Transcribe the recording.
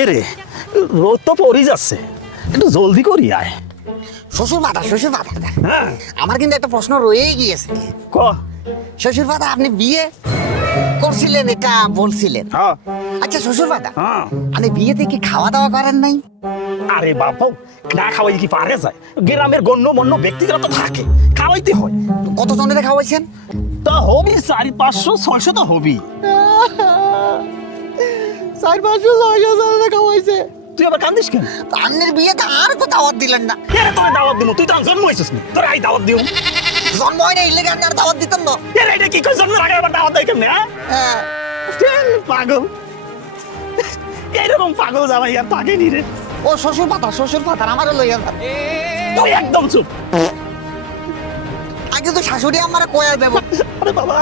এরে রোদ তো পড়ি যাচ্ছে, একটু জলদি করি আয়। শ্বশুর বাবা হ্যাঁ আমার কিন্তু একটা প্রশ্ন রয়েই গিয়েছে। ক। শ্বশুর বাবা আপনি বিয়ে করছিলেন এটা বলছিলেন, হ্যাঁ আচ্ছা শ্বশুর বাবা হ্যাঁ। আপনি বিয়েতে কি খাওয়া দাওয়া করেন নাই? আরে বাবা, না খাওয়াই কি পারে যায়? গ্রামের গণ্যমান্য ব্যক্তিরা তো থাকে, খাওয়াইতে হয়। কত জনের খাওয়াইছেন? তা হবি 400-500-600 তো হবি। 400-500 জনের খাওয়াইছে। তুই আবার কান্দিস কেন? আপনার বিয়েতে আর তো দাওয়াত দিলেন না। এরে তোরে দাওয়াত দিমু, তুই তো আর জন্ম হইছিস না, তোরে আই দাওয়াত দিমু। জন্ম হয় না ইলে আর দাওয়াত দিতেন না। এরে এটা কি কই জন্মের আগে আবার দাওয়াত দেয় কেমনে? হ্যাঁ পাগল, এইরকম পাগল জামাই আর তাকে নি রে। ও শ্বশুর পাতা আমারও লইয়া যান। তুই একদম চুপ। আগে তো শাশুড়ি আমার কয়া দেব। আরে বাবা